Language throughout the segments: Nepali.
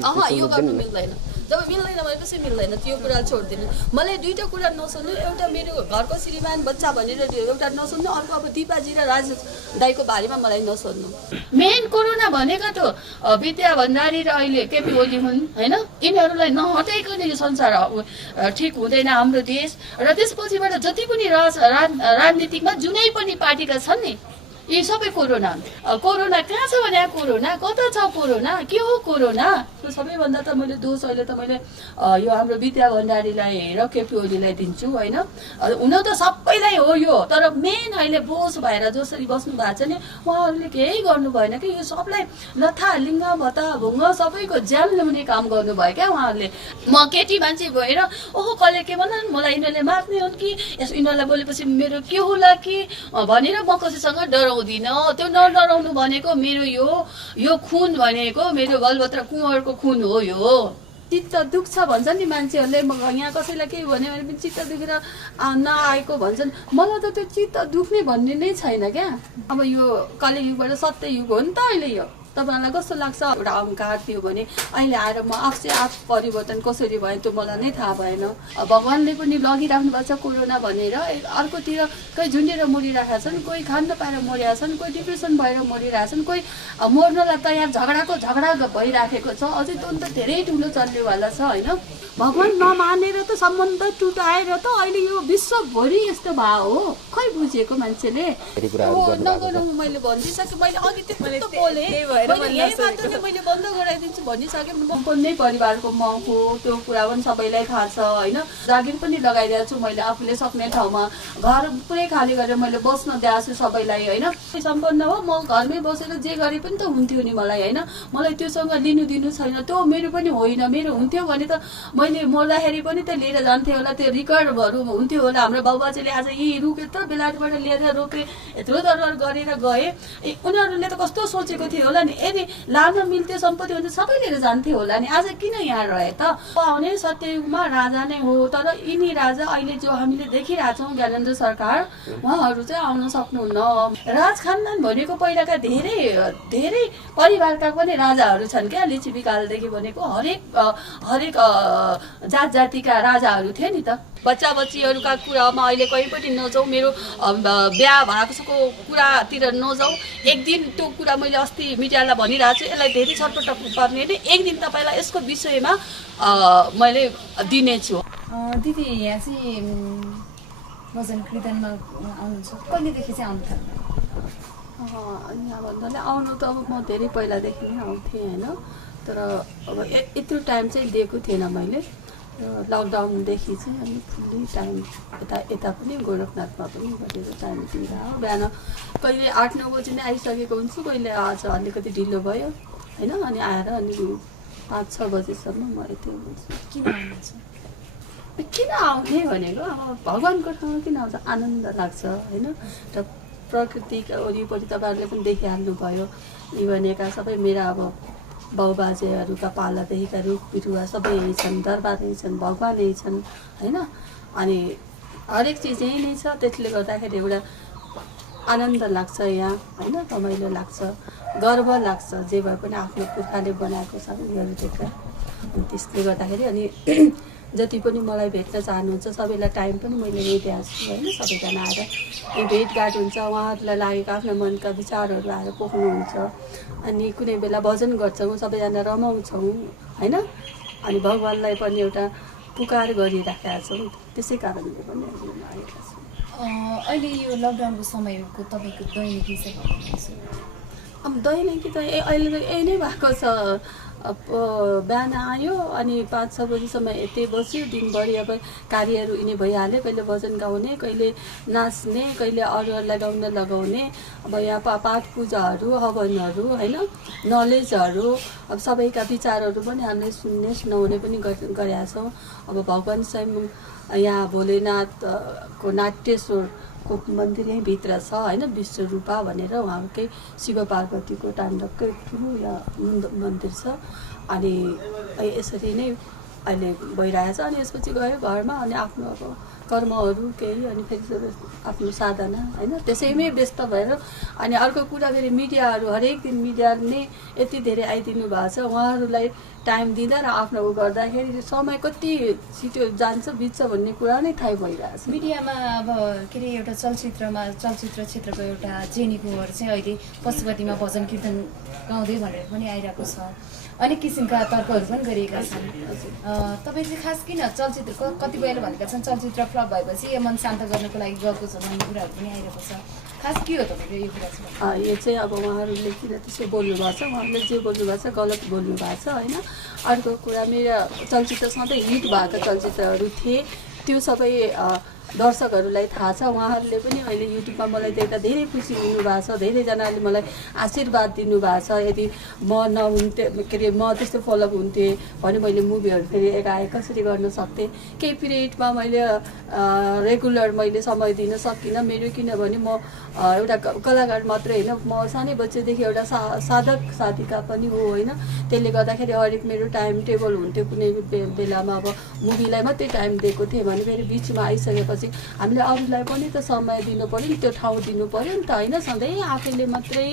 यो गर्नु मिल्दैन। जब मिल्दैन भनेपछि मिल्दैन, त्यो कुरा छोड्दिनु। मलाई दुईटा कुरा नसुन्नु, एउटा मेरो घरको श्रीमान बच्चा भनेर एउटा नसुन्नु, अर्को अब दिपाजी र राज दाईको बारेमा मलाई नसोध्नु। मेन कोरोना भनेका त विद्या भण्डारी र अहिले केपी ओली हुन् हैन। यिनीहरूलाई नहटाइकन यो संसार ठिक हुँदैन हाम्रो देश। र त्यसपछिबाट जति पनि राजनीतिकमा जुनै पनि पार्टीका छन् नि, यी सबै कोरोना। कोरोना कहाँ छ भने कोरोना कता छ, कोरोना के हो कोरोना? सबैभन्दा त मैले दोष अहिले त मैले यो हाम्रो विद्या भण्डारीलाई र केपी ओलीलाई दिन्छु होइन। हुन त सबैलाई हो यो, तर मेन अहिले बोझ भएर जसरी बस्नु भएको छ नि, उहाँहरूले केही गर्नु भएन कि यो सबलाई लथा लिङ्ग भत्ता भुङ्ग सबैको ज्यान ल्याउने काम गर्नुभयो क्या उहाँहरूले। म केटी मान्छे भएर ओहो कसले के भनन्, मलाई यिनीहरूले मार्ने हुन् कि यिनीहरूलाई बोलेपछि मेरो के होला कि भनेर म कसैसँग डराउँदिन। त्यो नडराउनु भनेको मेरो यो खुन भनेको मेरो गलबत्र कुँवरको खुन हो। यो चित्त दुख्छ भन्छन् नि मान्छेहरूले, यहाँ कसैलाई केही भन्यो भने पनि चित्त दुखेर नआएको भन्छन्। मलाई त त्यो चित्त दुख्ने भन्ने नै छैन क्या। अब यो कलियुगबाट सत्य युग हो नि त अहिले। यो तपाईँहरूलाई कस्तो लाग्छ? एउटा अहङ्कार थियो भने अहिले आएर म आफ परिवर्तन कसरी भयो त्यो मलाई नै थाहा भएन। भगवान्ले पनि लगिराख्नु भएको छ कोरोना भनेर। अर्कोतिर कोही झुन्डेर मरिरहेका छन्, कोही खान नपाएर मरिरहेका छन्, कोही डिप्रेसन भएर मरिरहेका छन्, कोही मर्नलाई तयार झगडा भइराखेको छ। अझै त धेरै ठुलो चल्नेवाला छ होइन। भगवान् नमानेर त सम्बन्ध टुटाएर त अहिले यो विश्वभरि यस्तो भयो हो। खै बुझेको मान्छेले नगरौँ मैले भनिदिइसकेँ। मैले अघि त्यस्तो बोलेँ, यही मात्र मैले बन्द गराइदिन्छु भनिसकेँ। म पनि परिवारको म हो, त्यो कुरा पनि सबैलाई थाहा छ होइन। जागिर पनि लगाइदिएको छु मैले आफूले सक्ने ठाउँमा। घर पुरै खाली गरेर मैले बस्न दिएको छु सबैलाई होइन। सम्पन्न हो, म घरमै बसेर जे गरे पनि त हुन्थ्यो नि मलाई होइन। मलाई त्योसँग दिनु छैन, त्यो मेरो पनि होइन। मेरो हुन्थ्यो भने त मैले मर्दाखेरि पनि त लिएर जान्थेँ होला, त्यो रिकर्डहरू हुन्थ्यो होला। हाम्रो बाबुबाजेले आज यी रुख यत्रो बेलायतबाट लिएर रोके यत्रो दरबार गरेर गए, उनीहरूले त कस्तो सोचेको थियो होला नि। यदि लान मिल्थ्यो सम्पत्ति भने सबै लिएर जान्थ्यो होला नि। आज किन यहाँ रहे त? आउने सत्ययुगमा राजा नै हो, तर यिनी राजा अहिले जो हामीले देखिरहेछौँ ज्ञानेन्द्र सरकार, उहाँहरू चाहिँ आउन सक्नुहुन्न। राज खानदान भनेको पहिलाका धेरै परिवारका पनि राजाहरू छन् क्या। लिच्छवीकालदेखि भनेको हरेक जात जातिका राजाहरू थिए नि त। बच्चा बच्चीहरूका कुरामा अहिले कहीँ पनि नजाउँ, मेरो बिहा भएको कुरातिर नजाउँ। एक दिन त्यो कुरा मैले अस्ति मिडियालाई भनिरहेको छु, यसलाई धेरै छटपट पर्ने नै एक दिन तपाईँलाई यसको विषयमा मैले दिनेछु। दिदी यहाँ चाहिँ भजन कीर्तनमा आउनुहुन्छ, कहिलेदेखि चाहिँ आउनु थाल्नु? यहाँ भन्दा आउनु त अब म धेरै पहिलादेखि नै आउँथेँ होइन। तर अब यत्रो टाइम चाहिँ दिएको थिएन मैले। लकडाउनदेखि चाहिँ अनि फुल्ली टाइम यता पनि गोरखनाथमा पनि गरेर टाइम दिँदा हो। बिहान कहिले 8-9 बजी नै आइसकेको हुन्छु, कहिले आज अलिकति ढिलो भयो होइन। अनि आएर अनि 5-6 बजीसम्म म यति हुन्छु। किन आउने भनेको अब भगवान्को ठाउँमा किन आउँछ? आनन्द लाग्छ होइन। र प्रकृति वरिपरि तपाईँहरूले पनि देखिहाल्नुभयो, यी भनेका सबै मेरा अब बाउबाजेहरूका पालादेखिका रुख बिरुवा सबै यही छन्, दरबार यही छन्, भगवान् यही छन् होइन। अनि हरेक चिज यही नै छ। त्यसले गर्दाखेरि एउटा आनन्द लाग्छ यहाँ होइन, रमाइलो लाग्छ, गर्व लाग्छ। जे भए पनि आफ्नो पुर्खाले बनाएको छ उनीहरू देख्दा। अनि त्यसले गर्दाखेरि अनि जति पनि मलाई भेट्न चाहनुहुन्छ सबैलाई टाइम पनि मैले यही दिएको छु होइन। सबैजना आएर यो भेटघाट हुन्छ, उहाँहरूलाई लागेको आफ्नो मनका विचारहरू आएर पोख्नुहुन्छ। अनि कुनै बेला भजन गर्छौँ, सबैजना रमाउँछौँ होइन। अनि भगवान्लाई पनि एउटा पुकार गरिराखेका छौँ, त्यसै कारणले पनि आएका छौँ। अहिले यो लकडाउनको समयको तपाईँको दैनिकी चाहिँ अब दैनिकी त अहिले त यही नै भएको छ। बिहान आयो अनि 5-6 बजीसम्म यतै बस्यो दिनभरि। अब कार्यहरू यिनी भइहाल्यो, कहिले भजन गाउने, कहिले नाच्ने, कहिले अरूहरूलाई गाउन लगाउने। अब यहाँ पाठ पूजाहरू, हवनहरू होइन, नलेजहरू, अब सबैका विचारहरू पनि हामीले सुन्ने सुनाउने पनि गरेका छौँ। अब भगवान् स्वयं यहाँ भोलेनाथको नाट्येश्वरको मन्दिर यहीँ भित्र छ होइन, विश्वरूपा भनेर उहाँकै शिव पार्वतीको ताण्डवकै ठुलो यहाँ मन्दिर छ। अनि यसरी नै अहिले भइरहेछ। अनि यसपछि गयो घरमा अनि आफ्नो अब कर्महरू केही अनि फेरि आफ्नो साधना होइन त्यसैमै व्यस्त भएर। अनि अर्को कुरा फेरि मिडियाहरू हरेक दिन मिडिया नै यति धेरै आइदिनु भएको छ, उहाँहरूलाई टाइम दिँदा र आफ्नो उ गर्दाखेरि समय कति छिटो जान्छ बित्छ भन्ने कुरा नै थाहै भइरहेछ। मिडियामा अब के अरे एउटा चलचित्र क्षेत्रको एउटा जेनी कुँवर चाहिँ अहिले पशुपतिमा भजन कीर्तन गाउँदै भनेर पनि आइरहेको छ, अनेक किसिमका तर्कहरू पनि गरिएका छन्। तपाईँ चाहिँ खास किन चलचित्रको कतिपयले भनेका छन् चलचित्र फ्लप भएपछि यो मन शान्त गर्नको लागि गएको छ भन्ने कुराहरू पनि आइरहेको छ, खास के हो तपाईँको यो कुरा चाहिँ? यो चाहिँ अब उहाँहरूले किन त्यसो बोल्नु भएको छ, उहाँहरूले जे बोल्नु भएको छ गलत बोल्नु भएको छ होइन। अर्को कुरा मेरो चलचित्र सधैँ हिट भएको चलचित्रहरू थिए, त्यो सबै दर्शकहरूलाई थाहा छ। उहाँहरूले पनि अहिले युट्युबमा मलाई देख्दा धेरै खुसी हुनुभएको छ, धेरैजनाले मलाई आशीर्वाद दिनुभएको छ। यदि म नहुन्थेँ के अरे म त्यस्तो फलोअप हुन्थेँ भने मैले मुभीहरू फेरि एकाएक कसरी गर्न सक्थेँ। केही पिरियडमा मैले रेगुलर मैले समय दिन सकिनँ मेरो, किनभने म एउटा कलाकार मात्रै होइन, म सानै बच्चेदेखि एउटा साधक साधिका पनि हो होइन। त्यसले गर्दाखेरि हरेक मेरो टाइम टेबल हुन्थ्यो, कुनै बेलामा अब मुभीलाई मात्रै टाइम दिएको थिएँ भने फेरि बिचमा आइसकेपछि हामीले अरूलाई पनि त समय दिनु पऱ्यो नि, त्यो ठाउँ दिनु पऱ्यो नि त होइन। सधैँ आफैले मात्रै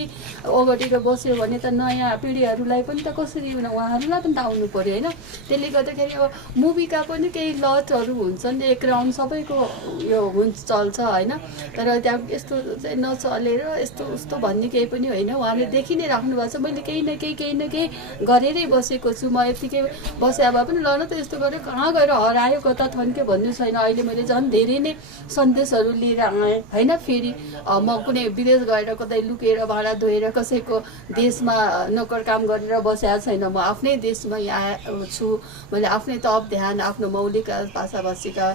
ओगटेर बस्यो भने त नयाँ पिँढीहरूलाई पनि त कसरी उहाँहरूलाई पनि त आउनु पऱ्यो होइन। त्यसले गर्दाखेरि अब मुभीका पनि केही लटहरू हुन्छन्, एक राउन्ड सबैको यो हुन्छ चल्छ होइन। तर त्यहाँ यस्तो चाहिँ नचलेर यस्तो उस्तो भन्ने केही पनि होइन, उहाँले देखि नै राख्नु भएको छ। मैले केही न केही गरेरै बसेको छु, म यत्तिकै बसे भए पनि ल न त यस्तो गरेर कहाँ गएर हरायो कता थन्क्यो भन्ने छैन। अहिले मैले झन् धेरै नै सन्देशहरू लिएर आएँ होइन। फेरि म कुनै विदेश गएर कतै लुकेर भाँडा धोएर कसैको देशमा नोकर काम गरेर बसेको छैन, म आफ्नै देशमा यहाँ छु। मैले आफ्नै तप ध्यान आफ्नो मौलिक भाषा भाषीका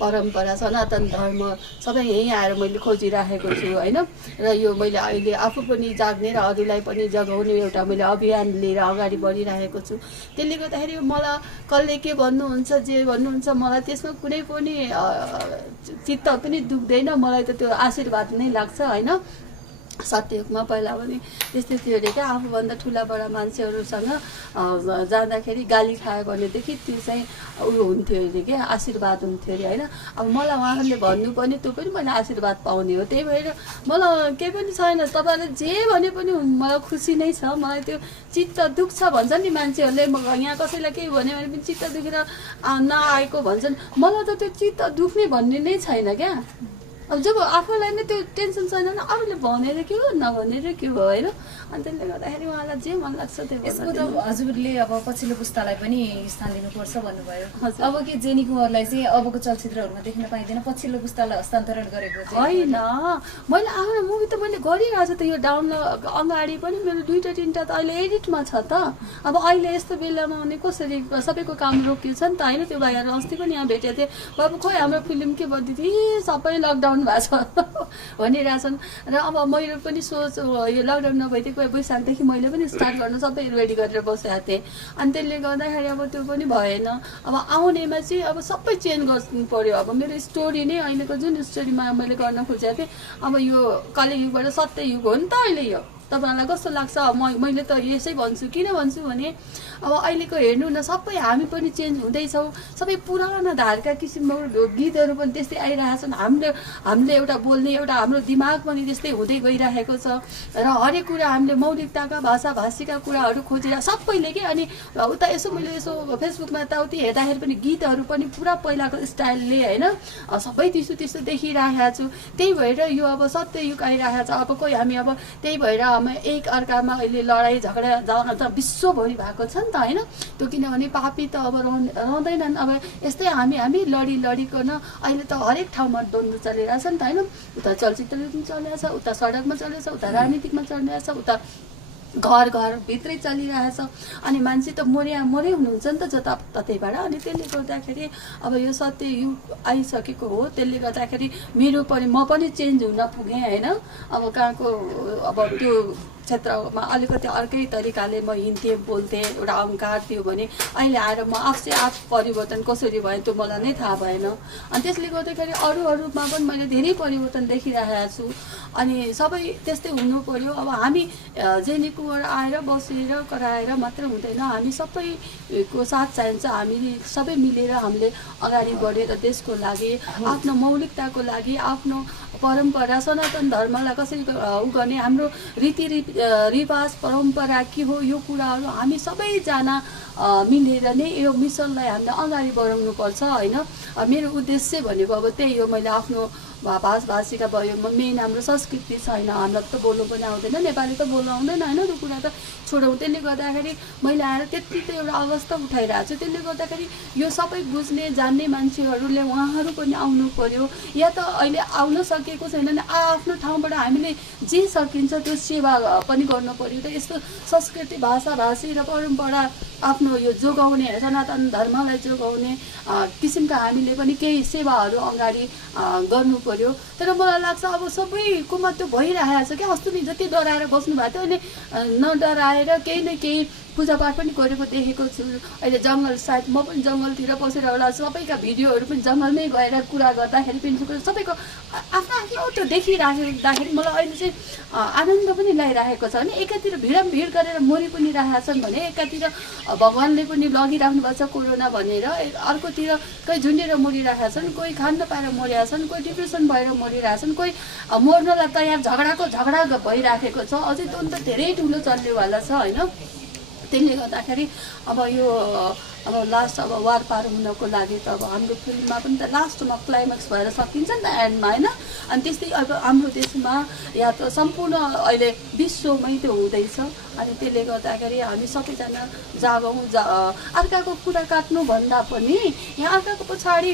परम्परा सनातन धर्म सबै यहीँ आएर मैले खोजिराखेको छु होइन। र यो मैले अहिले आफू पनि जाग्ने र अरूलाई पनि जगाउने एउटा मैले अभियान लिएर अगाडि बढिरहेको छु। त्यसले गर्दाखेरि मलाई कसले के भन्नुहुन्छ जे भन्नुहुन्छ मलाई त्यसमा कुनै पनि चित्त पनि दुख्दैन, मलाई त त्यो आशीर्वाद नै लाग्छ होइन। सत्ययुगमा पहिला पनि त्यस्तै थियो अरे क्या, आफूभन्दा ठुला बडा मान्छेहरूसँग जाँदाखेरि गाली खायो भनेदेखि त्यो चाहिँ उयो हुन्थ्यो अरे क्या, आशीर्वाद हुन्थ्यो अरे होइन। अब मलाई उहाँहरूले भन्नु पनि त्यो पनि मैले आशीर्वाद पाउने हो, त्यही भएर मलाई केही पनि छैन। तपाईँहरूले जे भने पनि मलाई खुसी नै छ। मलाई त्यो चित्त दुख्छ भन्छ नि मान्छेहरूले, यहाँ कसैलाई केही भन्यो भने पनि चित्त दुखेर नआएको भन्छन्, मलाई त त्यो चित्त दुख्ने भन्ने नै छैन क्या। अब जब आफूलाई नै त्यो टेन्सन छैन भने अरूले भनेर के हो नभनेर के हो होइन। अनि त्यसले गर्दाखेरि उहाँलाई जे मन लाग्छ त्यो यसको त हजुरले अब पछिल्लो पुस्तालाई पनि स्थान दिनुपर्छ भन्नुभयो। अब के जेनी कुँवरलाई चाहिँ अबको चलचित्रहरूमा देख्न पाइँदैन, पछिल्लो पुस्तालाई हस्तान्तरण गरेको होइन। मैले आफ्नो मुभी त मैले गरिरहेको छु त, यो डाउनलोड अगाडि पनि मेरो 2-3टा त अहिले एडिटमा छ त। अब अहिले यस्तो बेलामा भने कसरी सबैको काम रोकियो छ नि त होइन। त्यो भाइहरू अस्ति पनि यहाँ भेटेको थिएँ, बाबु खोइ हाम्रो फिल्म के भन्दै सबै लकडाउन भएको छ भनिरहेछन्। र अब मैले पनि सोच यो लकडाउन नभइदिएको वैशाखदेखि मैले पनि स्टार्ट गर्न सबै रेडी गरेर बसेको थिएँ। अनि त्यसले गर्दाखेरि अब त्यो पनि भएन। अब आउनेमा चाहिँ अब सबै चेन्ज गर्नु पर्यो। अब मेरो स्टोरी नै अहिलेको जुन स्टोरीमा मैले गर्न खोजेको थिएँ, अब यो कलियुगबाट सत्ययुग हो नि त अहिले। यो तपाईँहरूलाई कस्तो लाग्छ? मैले त यसै भन्छु, किन भन्छु भने अब अहिलेको हेर्नु न सबै हामी पनि चेन्ज हुँदैछौँ, सबै पुराना धारका किसिमको गीतहरू पनि त्यस्तै आइरहेछन्। हामीले एउटा बोल्ने एउटा हाम्रो दिमाग पनि त्यस्तै हुँदै गइरहेको छ र हरेक कुरा हामीले मौलिकताका भाषा भाषीका कुराहरू खोजेर सबैले के। अनि उता मैले यसो फेसबुकमा यताउति हेर्दाखेरि पनि गीतहरू पनि पुरा पहिलाको स्टाइलले होइन सबै त्यस्तो देखिरहेको छु। त्यही भएर यो अब सत्ययुग आइरहेको छ। अब कोही हामी अब त्यही भएर एक अर्कामा अहिले लडाइँ झगडा विश्वभरि भएको छ नि त होइन। त्यो किनभने पापी त अब रहँदैनन्। अब यस्तै हामी लडिकन अहिले त हरेक ठाउँमा द्वन्द्व चलिरहेछ नि त होइन। उता चलचित्रमा पनि चलिरहेछ, उता सडकमा चलिरहेछ, उता राजनीतिकमा चलिरहेछ, उता घर भित्रै चलिरहेछ। अनि मान्छे त मरे हुनुहुन्छ नि त जताततैबाट। अनि त्यसले गर्दाखेरि अब यो सत्ययुग आइसकेको हो। त्यसले गर्दाखेरि म पनि चेन्ज हुन पुगेँ होइन। अब कहाँको अब त्यो क्षेत्रमा अलिकति अर्कै तरिकाले म हिँड्थेँ बोल्थेँ, एउटा अहङ्कार थियो भने अहिले आएर म आफ परिवर्तन कसरी भयो त्यो मलाई नै थाहा भएन। अनि त्यसले गर्दाखेरि अरूमा पनि मैले धेरै परिवर्तन देखिरहेको छु। अनि सबै त्यस्तै हुनु पर्यो। अब हामी जेनीकोबाट आएर बसेर कराएर मात्र हुँदैन, हामी सबैको साथ चाहिन्छ। हामी सबै मिलेर हामीले अगाडि बढेर देशको लागि, आफ्नो मौलिकताको लागि, आफ्नो परम्परा सनातन धर्मलाई कसरी गर्ने, हाम्रो रीतिरिवाज परम्परा के हो, यो कुराहरू हामी सबैजना मिलेर नै यो मिसनलाई हामीले अगाडि बढाउनुपर्छ होइन। मेरो उद्देश्य भनेको अब त्यही हो। मैले आफ्नो भाषिका भयो, मेन हाम्रो संस्कृति छैन, हामीलाई त बोल्नु पनि आउँदैन, नेपाली त बोल्नु आउँदैन होइन, त्यो कुरा त छोडौँ। त्यसले गर्दाखेरि मैले आएर त्यति त एउटा अवस्था उठाइरहेको छु। त्यसले गर्दाखेरि यो सबै बुझ्ने जान्ने मान्छेहरूले उहाँहरू पनि आउनु पर्यो, या त अहिले आउन सकेको छैन भने आफ्नो ठाउँबाट हामीले जे सकिन्छ त्यो सेवा पनि गर्नु पर्यो। त यस्तो संस्कृति, भाषा, भाषी र परम्परा आफ्नो यो जोगाउने, सनातन धर्मलाई जोगाउने किसिमका हामीले पनि केही सेवाहरू अगाडि गर्नु पर्यो। तर मलाई लाग्छ अब सबैकोमा त्यो भइरहेको छ क्या। अस्ति नि जति डराएर बस्नु भएको थियो, अहिले नडराएर केही न केही पूजापाठ पनि गरेको देखेको छु। अहिले जङ्गल साइड म पनि जङ्गलतिर बसेर एउटा सबैका भिडियोहरू पनि जङ्गलमै गएर कुरा गर्दाखेरि पनि सबैको आफ्नो आफ्नो त्यो देखिराख्दाखेरि मलाई अहिले चाहिँ आनन्द पनि ल्याइरहेको छ। भने एकातिर भिड गरेर मरि पनि रहेका छन् भने एकातिर भगवान्ले पनि लगिराख्नु भएको छ कोरोना भनेर, अर्कोतिर कोही झुन्डेर मरिरहेका छन्, कोही खान नपाएर मरिरहेका छन्, कोही डिप्रेसन भएर मरिरहेका छन्, कोही मर्नलाई तयार झगडा भइराखेको छ। अझै त अन्त धेरै ठुलो चल्नेवाला छ होइन। त्यसले गर्दाखेरि अब यो लास्ट अब वार पार हुनको लागि त अब हाम्रो फिल्ममा पनि त लास्टमा क्लाइमेक्स भएर सकिन्छ नि त एन्डमा होइन। अनि त्यस्तै अब हाम्रो देशमा या त सम्पूर्ण अहिले विश्वमै त्यो हुँदैछ। अनि त्यसले गर्दाखेरि हामी सबैजना जागौँ। अर्काको कुरा काट्नुभन्दा पनि यहाँ अर्काको पछाडि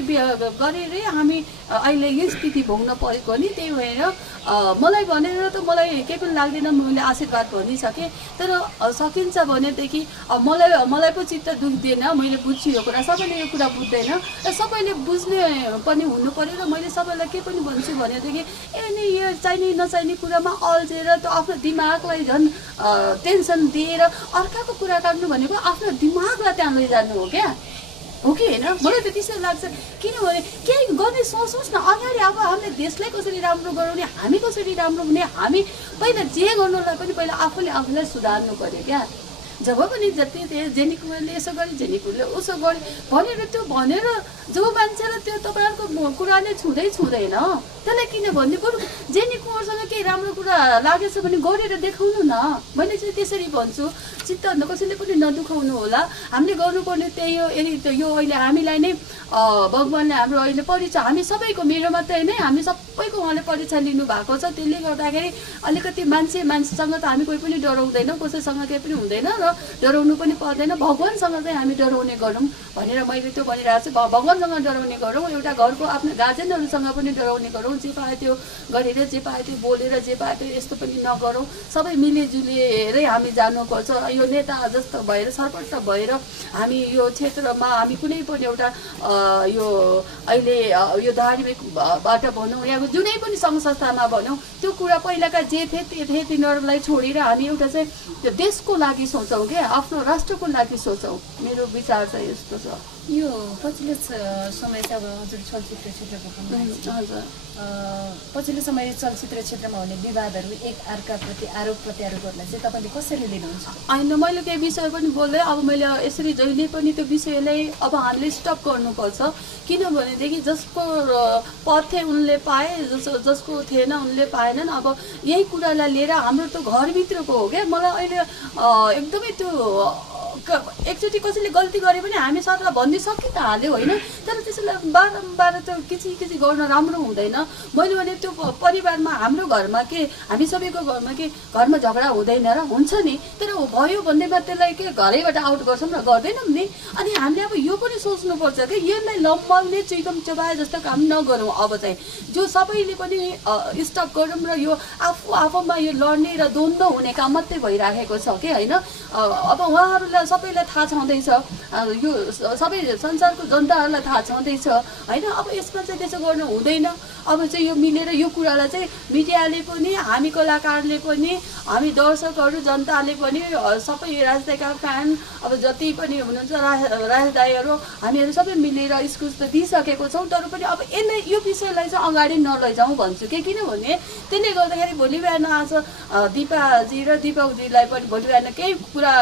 गरेरै हामी अहिले यो स्थिति भोग्न परेको नि। त्यही भएर मलाई भनेर त मलाई केही पनि लाग्दैन, मैले आशीर्वाद भनिसकेँ। तर सकिन्छ भनेदेखि मलाई पो चित्त दुख्दैन, मैले बुझ्छु यो कुरा, सबैले यो कुरा बुझ्दैन र सबैले बुझ्ने पनि हुनु पर्यो। र मैले सबैलाई के पनि भन्छु भनेदेखि नि यो चाहिने नचाहिने कुरामा अल्झेर त्यो आफ्नो दिमागलाई झन् टेन्सन दिएर अर्काको कुरा काट्नु भनेको आफ्नो दिमागलाई त्यहाँ लैजानु हो क्या, हो कि होइन? मलाई त त्यसरी लाग्छ। किनभने केही गर्ने सोच्नुहोस् न अगाडि। अब हामीले देशलाई कसरी राम्रो गराउने, हामी कसरी राम्रो हुने, हामी पहिला जे गर्नुलाई पनि पहिला आफूलाई सुधार्नु पर्यो क्या। जब पनि जति जेनिकुले यसो गरे, जेनिकुले उसो गरे भनेर जो मान्छेलाई त्यो तपाईँहरूको कुराले छुँदैन त्यसलाई किन भन्ने। बरु जेनिकुहरूसँग केही राम्रो कुरा लागेछ भने गरेर देखाउनु न। मैले चाहिँ त्यसरी भन्छु। चित्त कसैले पनि नदुखाउनु होला। हामीले गर्नुपर्ने त्यही हो। यदि यो अहिले हामीलाई नै भगवान्ले हाम्रो अहिले परीक्षा, हामी सबैको, मेरो मात्रै नै, हामी सबैको उहाँले परीक्षा लिनुभएको छ। त्यसले गर्दाखेरि अलिकति मान्छेसँग त हामी कोही पनि डराउँदैन, कसैसँग केही पनि हुँदैन र डराउनु पनि पर्दैन। भगवान्सँग चाहिँ हामी डराउने गरौँ भनेर मैले त्यो भनिरहेको छु। भगवान्सँग डराउने गरौँ, एउटा घरको आफ्नो गार्जेनहरूसँग पनि डराउने गरौँ। जे पायो त्यो गरेर, जे पायो त्यो बोलेर, जे पायो त्यो यस्तो पनि नगरौँ। सबै मिलिजुलेरै हामी जानुपर्छ। यो नेता जस्तो भएर सरपट्ट भएर हामी यो क्षेत्रमा हामी कुनै पनि एउटा यो अहिले यो धार्मिकबाट भनौँ या जुनै पनि सङ्घ संस्थामा भनौँ, त्यो कुरा पहिलाका जे थिए तिनीहरूलाई छोडेर हामी एउटा चाहिँ त्यो देशको लागि सोचौँ क्या, आफ्नो राष्ट्रको लागि सोचौँ। मेरो विचार चाहिँ यस्तो छ। यो पछिल्लो समय चाहिँ अब हजुर चलचित्र क्षेत्रको हजुर पछिल्लो समय चलचित्र क्षेत्रमा हुने विवादहरू, एक अर्काप्रति आरोप प्रत्यारोपहरूलाई चाहिँ तपाईँले कसरी लिनुहुन्छ? होइन, मैले केही विषय पनि बोल्दै अब मैले यसरी जहिले पनि त्यो विषयलाई अब हामीले स्टप गर्नुपर्छ। किनभनेदेखि जसको पद थिए उनले पाए, जसको थिएन उनले पाएनन्। अब यही कुरालाई लिएर हाम्रो त घरभित्रको हो क्या। मलाई अहिले एकदमै त्यो एकचोटि कसैले गल्ती गरे पनि हामी सरलाई भन्दै सकि त हाल्यो होइन। तर त्यसैलाई बारम्बार त्यो किची गर्न राम्रो हुँदैन। मैले भने त्यो परिवारमा, हाम्रो घरमा के, हामी सबैको घरमा के घरमा झगडा हुँदैन र हुन्छ नि। तर भयो भन्दैमा त्यसलाई के घरैबाट आउट गर्छौँ र गर्दैनौँ नि। अनि हामीले अब यो पनि सोच्नुपर्छ कि यसलाई लम्बाउने चुइकम चबाए जस्तो काम नगरौँ। अब चाहिँ जो सबैले पनि स्टप गरौँ र यो आफूमा यो लड्ने र द्वन्द्व हुने काम मात्रै भइराखेको छ कि होइन। अब उहाँहरूलाई सबैलाई थाहा छँदैछ, यो सबै संसारको जनताहरूलाई थाहा छँदैछ होइन। अब यसमा चाहिँ त्यसो गर्नु हुँदैन। अब चाहिँ यो मिलेर यो कुरालाई चाहिँ मिडियाले पनि, हामी कलाकारले पनि, हामी दर्शकहरू, जनताले पनि, सबै राजनीतिका फ्यान, अब जति पनि हुनुहुन्छ राजदाईहरू, हामीहरू सबै मिलेर स्कुल त दिइसकेको छौँ। तर पनि अब यो विषयलाई चाहिँ अगाडि नलैजाउँ भन्छु कि, किनभने त्यसले गर्दाखेरि भोलि बिहान आज दिपाजी र दिपकजीलाई पनि भोलि बिहान केही कुरा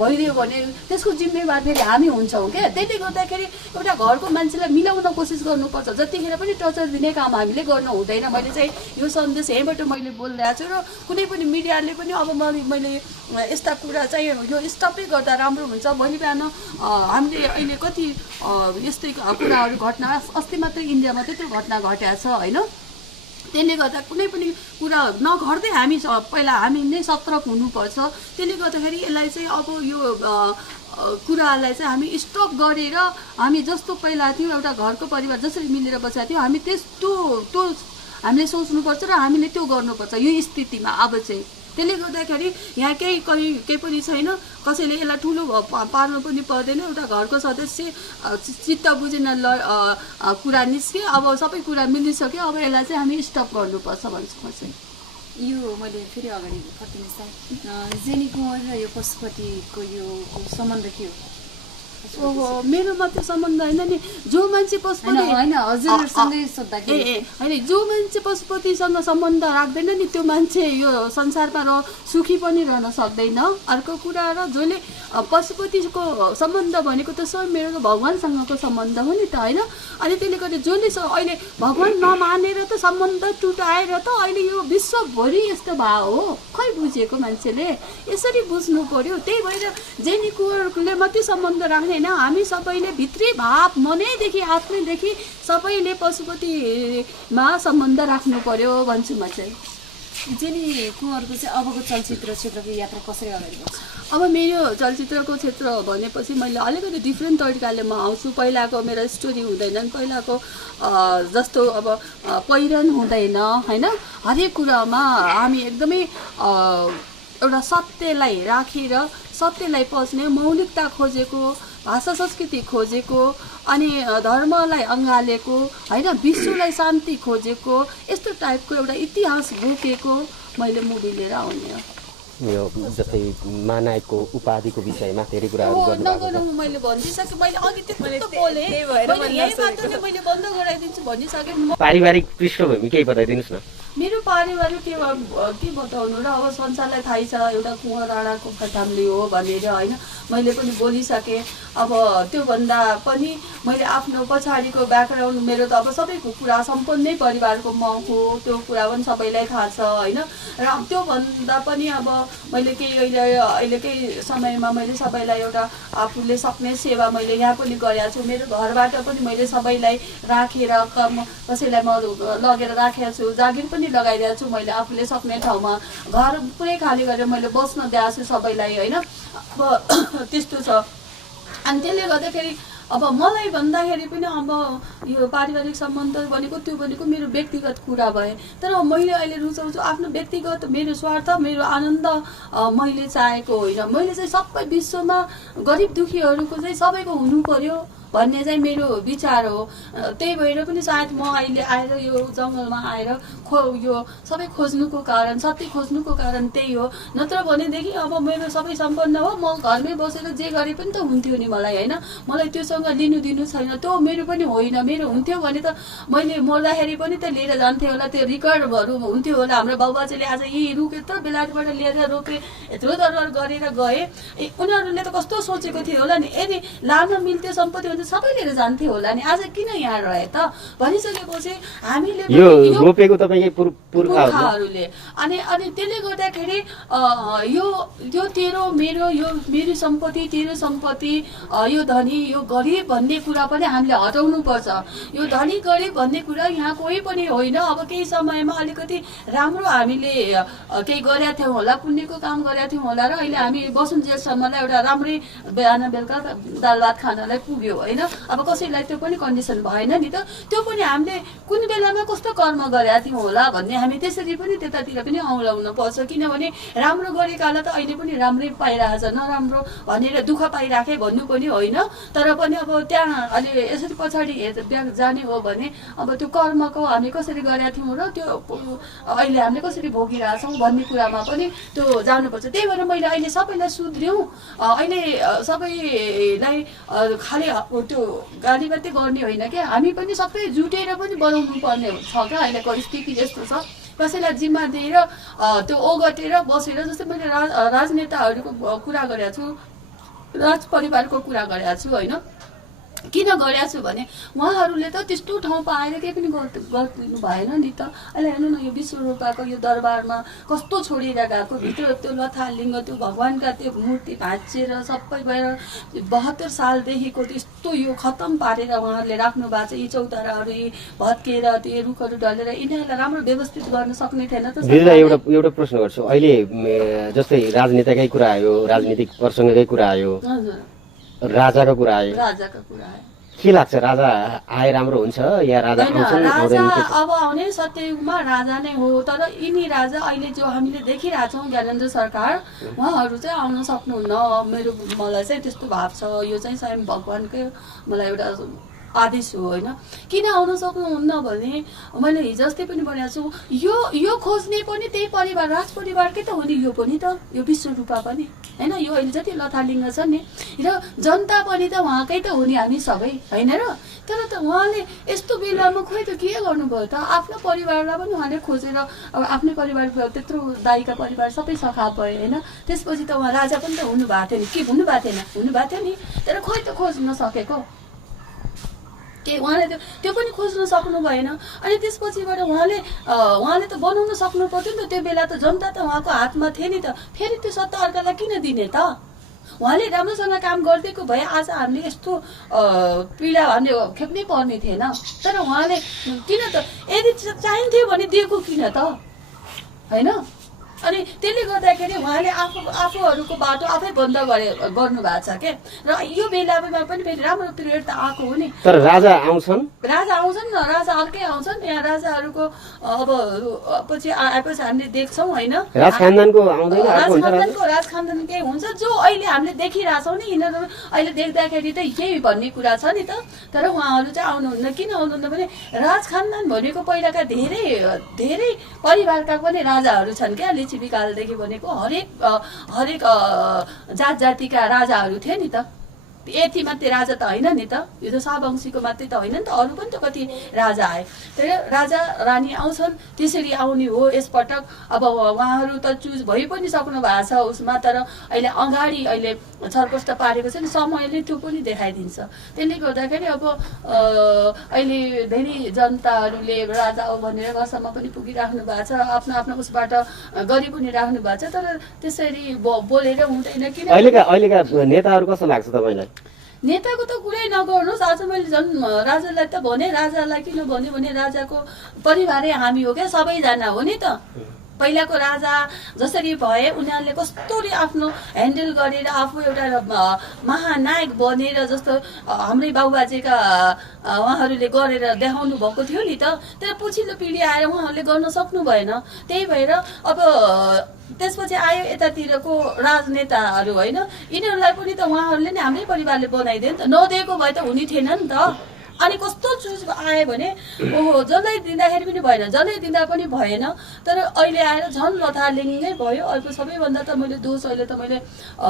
भइदियो भने त्यसको जिम्मेवार फेरि हामी हुन्छौँ क्या। त्यसले गर्दाखेरि एउटा घरको मान्छेलाई मिलाउन कोसिस गर्नुपर्छ। जतिखेर पनि टर्चर दिने काम हामीले गर्नु हुँदैन। मैले चाहिँ यो सन्देश यहीँबाट मैले बोलिरहेको छु र कुनै पनि मिडियाले पनि अब मैले यस्ता कुरा चाहिँ यो स्टपै गर्दा राम्रो हुन्छ। भोलि बिहान हामीले अहिले कति यस्तै कुराहरू घटना, अस्ति मात्रै इन्डियामा त्यत्रो घटना घटेको छ होइन। त्यसले गर्दा कुनै पनि कुरा नघट्दै हामी पहिला हामी नै सतर्क हुनुपर्छ। त्यसले गर्दाखेरि यसलाई चाहिँ अब यो कुरालाई चाहिँ हामी स्टप गरेर हामी जस्तो पहिला थियौँ, एउटा घरको परिवार जसरी मिलेर बसेका थियौँ, हामी त्यो हामीले सोच्नुपर्छ र हामीले त्यो गर्नुपर्छ यो स्थितिमा अब चाहिँ। त्यसले गर्दाखेरि यहाँ केही पनि छैन, कसैले यसलाई ठुलो पार्नु पनि पर्दैन। एउटा घरको सदस्य चित्त बुझेन कुरा निस्क्यो, अब सबै कुरा मिलिसक्यो, अब यसलाई चाहिँ हामी स्टप गर्नुपर्छ भन्छु म चाहिँ। यो मैले फेरि अगाडि फर्किनुहोस् त, जेनी कुँवर र यो पशुपतिको यो सम्बन्ध के हो? ओहो, मेरो मात्रै सम्बन्ध होइन नि, जो मान्छे पशुपति होइन हजुरसँगै सोद्धाखेरि होइन, जो मान्छे पशुपतिसँग सम्बन्ध राख्दैन नि त्यो मान्छे यो संसारमा सुखी पनि रहन सक्दैन। अर्को कुरा र जसले पशुपतिको सम्बन्ध भनेको त स्वयं मेरो भगवान्सँगको सम्बन्ध हो नि त होइन। अनि त्यसले गर्दा जसले अहिले भगवान् नमानेर त सम्बन्ध टुटाएर त अहिले यो विश्वभरि यस्तो भयो हो, खै बुझेको मान्छेले यसरी बुझ्नु पर्यो। त्यही भएर जेनी कुँवरले मात्रै सम्बन्ध राख्ने होइन, हामी सबैले भित्री भाव मनैदेखि आत्मैदेखि सबैले पशुपतिमा सम्बन्ध राख्नु पर्यो भन्छु म चाहिँ। जेनी कुँवरको चाहिँ अबको चलचित्र क्षेत्रको यात्रा कसरी अगाडि बढ्छ? अब मेरो चलचित्रको क्षेत्र भनेपछि मैले अलिकति डिफ्रेन्ट तरिकाले म आउँछु। पहिलाको मेरो स्टोरी हुँदैनन्, पहिलाको जस्तो अब पहिरन हुँदैन होइन। हरेक कुरामा हामी एकदमै एउटा सत्यलाई राखेर सत्यलाई पस्ने, मौलिकता खोजेको, भाषा संस्कृति खोजेको, अनि धर्मलाई अँगालेको होइन, विश्वलाई शान्ति खोजेको, यस्तो टाइपको एउटा इतिहास बोकेको मैले मुभी लिएर आउने हो। यो जस्तै महानायकको उपाधिको विषयमा धेरै कुराहरू गर्नुभएको छ। मैले भनिदिइसकेँ, मैले अघि त्यस्तो बोलेँ, मैले बन्द गराइदिन्छु भनिसकेँ। पारिवारिक पृष्ठभूमि केही बताइदिनुहोस् न। मेरो पारिवारिक के बताउनु र, अब संसारलाई थाहै छ एउटा कुँवर राणाको फ्यामिली हो भनेर होइन। मैले पनि बोलिसकेँ। अब त्योभन्दा पनि मैले आफ्नो पछाडिको ब्याकग्राउन्ड मेरो त अब सबैको कुरा सम्पन्नै परिवारको म हो, त्यो कुरा पनि सबैलाई थाहा छ होइन। र त्योभन्दा पनि अब मैले केही अहिले केही समयमा मैले सबैलाई एउटा आफूले सक्ने सेवा मैले यहाँ पनि गरेको छु। मेरो घरबाट पनि मैले सबैलाई राखेर कसैलाई म लगेर राखेको छु, जागिर पनि लगाइदिएको छु मैले आफूले सक्ने ठाउँमा। घर पुरै खाली गरेर मैले बस्न दिएको छु सबैलाई होइन। अब त्यस्तो छ। अनि त्यसले गर्दाखेरि अब मलाई भन्दाखेरि पनि अब यो पारिवारिक सम्बन्ध भनेको त्यो भनेको मेरो व्यक्तिगत कुरा भए। तर मैले अहिले रुचाउँछु आफ्नो व्यक्तिगत, मेरो स्वार्थ, मेरो आनन्द मैले चाहेको होइन। मैले चाहिँ सबै विश्वमा गरिब दुखीहरूको चाहिँ सबैको हुनु पर्यो भन्ने चाहिँ मेरो विचार हो। त्यही भएर पनि सायद म अहिले आएर यो जङ्गलमा आएर यो सबै खोज्नुको कारण, सत्य खोज्नुको कारण त्यही हो। नत्र भनेदेखि अब मेरो सबै सम्पन्न हो, म घरमै बसेर जे गरे पनि त हुन्थ्यो नि मलाई होइन। मलाई त्योसँग लिनु दिनु छैन, त्यो मेरो पनि होइन। मेरो हुन्थ्यो भने त मैले मर्दाखेरि पनि त लिएर जान्थेँ होला, त्यो रेकर्डहरू हुन्थ्यो होला। हाम्रो बाबुबाजेले आज यी रुख यत्रो बेलायतबाट लिएर रोपे, यत्रो दरबार गरेर गए, उनीहरूले त कस्तो सोचेको थियो होला नि। यदि लान मिल्थ्यो सम्पत्ति हुन्छ सबै लिएर जान्थे होला नि, आज किन यहाँ रहे त भनिसकेपछि हामीले यो रोपेको तपाईको पुर्खाहरूले। अनि त्यसले गर्दाखेरि यो तेरो मेरो, यो मेरो सम्पत्ति तेरो सम्पत्ति, यो धनी यो गरिब भन्ने कुरा पनि हामीले हटाउनु पर्छ। यो धनी गरिब भन्ने कुरा यहाँ कोही पनि होइन। अब केही समयमा अलिकति राम्रो हामीले केही गरेका थियौँ होला, पुण्यको काम गरेका थियौँ होला र अहिले हामी बसुन्जेलसम्मलाई एउटा राम्रै बिहान बेलुका दाल भात खानलाई पुग्यो है। होइन। अब कसैलाई त्यो पनि कन्डिसन भएन नि त, त्यो पनि हामीले कुन बेलामा कस्तो कर्म गरेका थियौँ होला भन्ने हामी त्यसरी पनि त्यतातिर पनि औँलाउन पर्छ। किनभने राम्रो गरेकालाई त अहिले पनि राम्रै पाइरहेछ, नराम्रो भनेर दुःख पाइराखे भन्नु पनि होइन। तर पनि अब त्यहाँ अहिले यसरी पछाडि जाने हो भने अब त्यो कर्मको हामी कसरी गरेका थियौँ र त्यो अहिले हामीले कसरी भोगिरहेछौँ भन्ने कुरामा पनि त्यो जानुपर्छ। त्यही भएर मैले अहिले सबैलाई सुध्रियौँ, अहिले सबैलाई खालि त्यो गाली मात्रै गर्ने होइन क्या, हामी पनि सबै जुटेर पनि बनाउनु पर्ने छ क्या। अहिलेको स्थिति यस्तो छ, कसैलाई जिम्मा दिएर त्यो ओगटेर बसेर, जस्तै मैले राजनेताहरूको कुरा गरेको छु, राज परिवारको कुरा गरेको छु होइन। किन गरेको छु भने उहाँहरूले त त्यस्तो ठाउँ पाएर केही पनि गरिदिनु भएन नि त। अहिले हेर्नु न, यो विश्वरूपाको यो दरबारमा कस्तो छोडेर गएको, भित्र त्यो लथालिङ्ग त्यो भगवान्का त्यो मूर्ति भाँचिएर सबै भएर 72 सालदेखिको त्यस्तो यो खतम पारेर उहाँहरूले राख्नु भएको छ। यी चौताराहरू यी भत्केर त्यो रुखहरू ढलेर यिनीहरूलाई राम्रो व्यवस्थित गर्न सक्ने थिएन त। एउटा प्रश्न गर्छु, अहिले जस्तै राजनेताकै कुरा आयो, राजनीतिक प्रसङ्गकै कुरा आयो, राजाको कुरा आयो, के लाग्छ राजा आए राम्रो हुन्छ या राजा अब आउने सत्ययुगमा राजा नै हो। तर यिनी राजा अहिले जो हामीले देखिरहेछौँ ज्ञानेन्द्र सरकार, उहाँहरू चाहिँ आउन सक्नुहुन्न। मलाई चाहिँ त्यस्तो भाव छ, यो चाहिँ स्वयं भगवान्कै मलाई एउटा आदेश हो होइन। किन आउन सक्नुहुन्न भने मैले हिजो अस्ति पनि भनेको छु, यो खोज्ने पनि त्यही परिवार, राज परिवारकै त हो नि। यो पनि त यो विश्वरूपा पनि होइन, यो अहिले जति लथालिङ्ग छ नि, र जनता पनि त उहाँकै त हो नि, हामी सबै होइन र। तर त उहाँले यस्तो बेलामा खोइ त के गर्नुभयो त, आफ्नो परिवारलाई पनि उहाँले खोजेर, अब आफ्नै परिवार त्यत्रो दाइका परिवार सबै सखा भए होइन। त्यसपछि त उहाँ राजा पनि त हुनुभएको थियो नि, के हुनुभएको थिएन, हुनुभएको थियो नि। तर खोइ त खोज्न सकेको के, उहाँले त्यो पनि खोज्न सक्नु भएन। अनि त्यसपछिबाट उहाँले त बनाउन सक्नु पर्थ्यो नि त। त्यो बेला त जनता त उहाँको हातमा थियो नि त, फेरि त्यो सत्ता अर्कालाई किन दिने त। उहाँले राम्रोसँग काम गरिदिएको भए आज हामीले यस्तो पीडा हामीले खेप्नै पर्ने थिएन। तर उहाँले किन त, यदि चाहिन्थ्यो भने दिएको किन त होइन। अनि त्यसले गर्दाखेरि उहाँले आफूहरूको बाटो आफै बन्द गर्नु भएको छ के। र यो बेलामा पनि फेरि राम्रो पिरियड त आएको हो नि। तर राजा आउँछन् न, राजा अर्कै आउँछन्। यहाँ राजाहरूको अब पछि आएपछि हामीले देख्छौँ होइन, राजखानदानकै हुन्छ जो अहिले हामीले देखिरहेछौँ नि। यिनीहरू अहिले देख्दाखेरि त यही भन्ने कुरा छ नि त। तर उहाँहरू चाहिँ आउनुहुन्न। किन आउनुहुन्न भने राजखानदान भनेको पहिलाका धेरै परिवारका पनि राजाहरू छन् क्या। लिच्छवीकालदेखि भनेको हरेक जात जातिका राजाहरू थिए नि त। यति मात्रै राजा त होइन नि त, यो त शाहवंशीको मात्रै त होइन नि त, अरू पनि त कति राजा आए। तर राजा रानी आउँछन्, त्यसरी आउने हो यसपटक। अब उहाँहरू त चुज भइ पनि सक्नु भएको छ उसमा, तर अहिले अगाडि अहिले छरपष्ट पारेको छ नि, समयले त्यो पनि देखाइदिन्छ। त्यसले गर्दाखेरि अब अहिले धेरै जनताहरूले राजा हो भनेर घरसम्म पनि पुगिराख्नु भएको छ, आफ्नो उसबाट गरि पनि राख्नु भएको छ। तर त्यसरी बोलेर हुँदैन। किन अहिलेका नेताहरू कस्तो लाग्छ तपाईँलाई? नेताको त कुरै नगर्नुहोस्। आज मैले झन् राजालाई त भने, राजालाई किन भने राजाको परिवारै हामी हो क्या, सबैजना हो नि त। पहिलाको राजा जसरी भए उनीहरूले कस्तोरी आफ्नो ह्यान्डल गरेर आफू एउटा महानायक बनेर, जस्तो हाम्रै बाबुबाजेका उहाँहरूले गरेर देखाउनु भएको थियो नि त। तर पछिल्लो पिँढी आएर उहाँहरूले गर्न सक्नु भएन। त्यही भएर अब त्यसपछि आयो यतातिरको राजनेताहरू होइन, यिनीहरूलाई पनि त उहाँहरूले नै हाम्रै परिवारले बनाइदियो नि त। नदिएको भए त हुने थिएन नि त। अनि कस्तो चुज आयो भने ओहो, जसलाई दिँदाखेरि पनि भएन, जसलाई दिँदा पनि भएन। तर अहिले आएर झन् लथालिङ्गै भयो। अर्को सबैभन्दा त मैले दोष अहिले त मैले